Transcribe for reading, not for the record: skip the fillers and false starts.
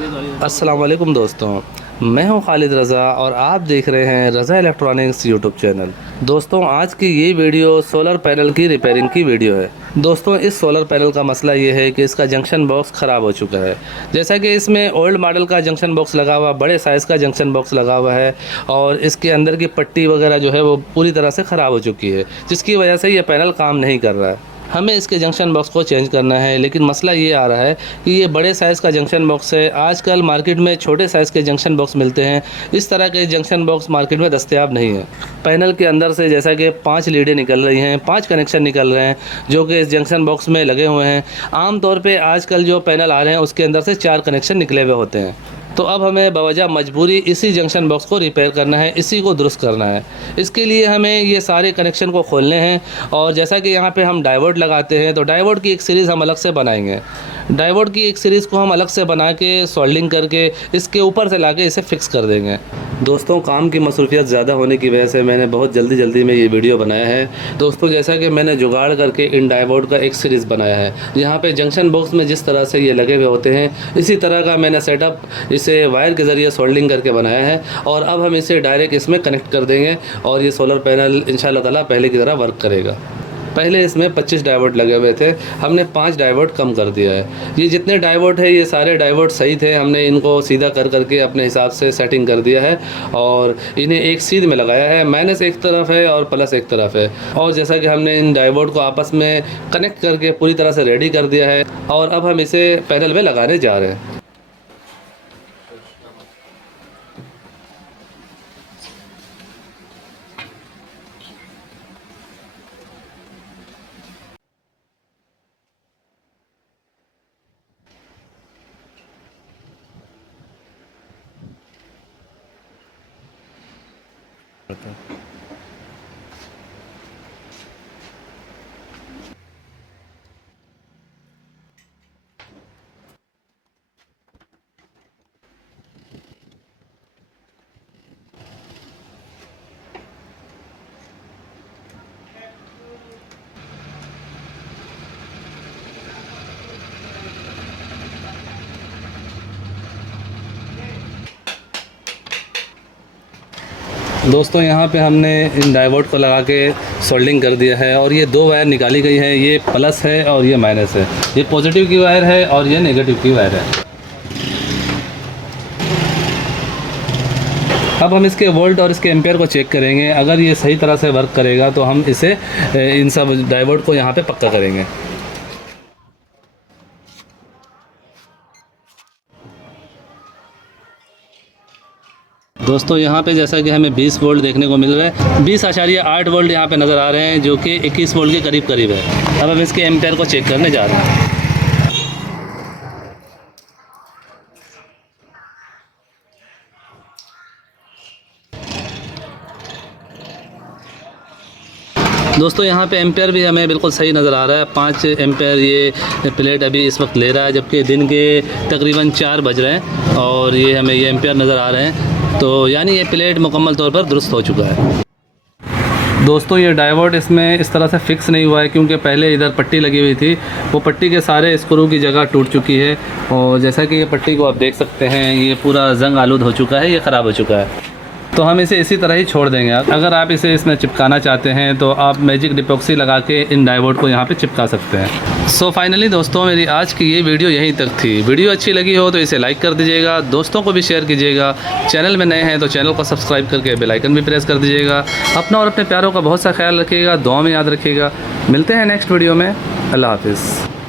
अस्सलाम वालेकुम दोस्तों, मैं हूं खालिद रज़ा और आप देख रहे हैं रज़ा इलेक्ट्रॉनिक्स यूट्यूब चैनल। दोस्तों, आज की ये वीडियो सोलर पैनल की रिपेयरिंग की वीडियो है। दोस्तों, इस सोलर पैनल का मसला ये है कि इसका जंक्शन बॉक्स ख़राब हो चुका है। जैसा कि इसमें ओल्ड मॉडल का जंक्शन बॉक्स लगा हुआ, बड़े साइज़ का जंक्शन बॉक्स लगा हुआ है और इसके अंदर की पट्टी वगैरह जो है वो पूरी तरह से ख़राब हो चुकी है, जिसकी वजह से ये पैनल काम नहीं कर रहा है। हमें इसके जंक्शन बॉक्स को चेंज करना है, लेकिन मसला ये आ रहा है कि ये बड़े साइज़ का जंक्शन बॉक्स है। आजकल मार्केट में छोटे साइज़ के जंक्शन बॉक्स मिलते हैं, इस तरह के जंक्शन बॉक्स मार्केट में दस्तयाब नहीं है। पैनल के अंदर से जैसा कि 5 लीडें निकल रही हैं, 5 कनेक्शन निकल रहे हैं जो कि इस जंक्शन बॉक्स में लगे हुए हैं। आम तौर पे आजकल जो पैनल आ रहे हैं उसके अंदर से 4 कनेक्शन निकले हुए होते हैं। तो अब हमें बवजह मजबूरी इसी जंक्शन बॉक्स को रिपेयर करना है, इसी को दुरुस्त करना है। इसके लिए हमें ये सारे कनेक्शन को खोलने हैं और जैसा कि यहाँ पे हम डायोड लगाते हैं तो डायोड की एक सीरीज़ हम अलग से बनाएंगे। डायोड की एक सीरीज़ को हम अलग से बना के सोल्डिंग करके इसके ऊपर से लाके इसे फिक्स कर देंगे। दोस्तों, काम की मसरूफियत ज़्यादा होने की वजह से मैंने बहुत जल्दी में ये वीडियो बनाया है। दोस्तों, जैसा कि मैंने जुगाड़ करके इन डायोड का एक सीरीज़ बनाया है, यहाँ पे जंक्शन बॉक्स में जिस तरह से ये लगे हुए होते हैं इसी तरह का मैंने सेटअप इसे वायर के ज़रिए सोल्डिंग करके बनाया है। और अब हम इसे डायरेक्ट इसमें कनेक्ट कर देंगे और ये सोलर पैनल इंशाअल्लाह ताला पहले की तरह वर्क करेगा। पहले इसमें 25 डायोड लगे हुए थे, हमने 5 डायोड कम कर दिया है। ये जितने डायोड है ये सारे डायोड सही थे, हमने इनको सीधा कर करके अपने हिसाब से सेटिंग कर दिया है और इन्हें एक सीध में लगाया है। माइनस एक तरफ है और प्लस एक तरफ है। और जैसा कि हमने इन डायोड को आपस में कनेक्ट करके पूरी तरह से रेडी कर दिया है और अब हम इसे पैनल में लगाने जा रहे हैं। दोस्तों, यहाँ पे हमने इन डायोड को लगा के सोल्डिंग कर दिया है और ये 2 वायर निकाली गई है, ये प्लस है और ये माइनस है। ये पॉजिटिव की वायर है और ये नेगेटिव की वायर है। अब हम इसके वोल्ट और इसके एम्पेयर को चेक करेंगे। अगर ये सही तरह से वर्क करेगा तो हम इसे इन सब डायोड को यहाँ पे पक्का करेंगे। दोस्तों, यहाँ पे जैसा कि हमें 20 वोल्ट देखने को मिल रहा है, 20.8 वोल्ट यहाँ पे नज़र आ रहे हैं जो कि 21 वोल्ट के करीब है। अब हम इसके एम्पेयर को चेक करने जा रहे हैं। दोस्तों, यहाँ पे एम्पेयर भी हमें बिल्कुल सही नज़र आ रहा है। 5 एम्पेयर ये प्लेट अभी इस वक्त ले रहा है, जबकि दिन के तकरीबन 4 बज रहे हैं और ये हमें ये एम्पेयर नज़र आ रहे हैं। तो यानी ये प्लेट मुकम्मल तौर पर दुरुस्त हो चुका है। दोस्तों, ये डायोड इसमें इस तरह से फिक्स नहीं हुआ है क्योंकि पहले इधर पट्टी लगी हुई थी, वो पट्टी के सारे स्क्रू की जगह टूट चुकी है और जैसा कि ये पट्टी को आप देख सकते हैं ये पूरा जंग आलूद हो चुका है, ये ख़राब हो चुका है। तो हम इसे इसी तरह ही छोड़ देंगे। अगर आप इसे इसमें चिपकाना चाहते हैं तो आप मैजिक डिपॉक्सी लगा के इन डायोड को यहाँ पे चिपका सकते हैं। सो फाइनली दोस्तों, मेरी आज की ये वीडियो यहीं तक थी। वीडियो अच्छी लगी हो तो इसे लाइक कर दीजिएगा, दोस्तों को भी शेयर कीजिएगा। चैनल में नए हैं तो चैनल को सब्सक्राइब करके बेल आइकन भी प्रेस कर दीजिएगा। अपना और अपने प्यारों का बहुत सा ख्याल रखिएगा, दुआ में याद रखिएगा। मिलते हैं नेक्स्ट वीडियो में। अल्लाह हाफिज़।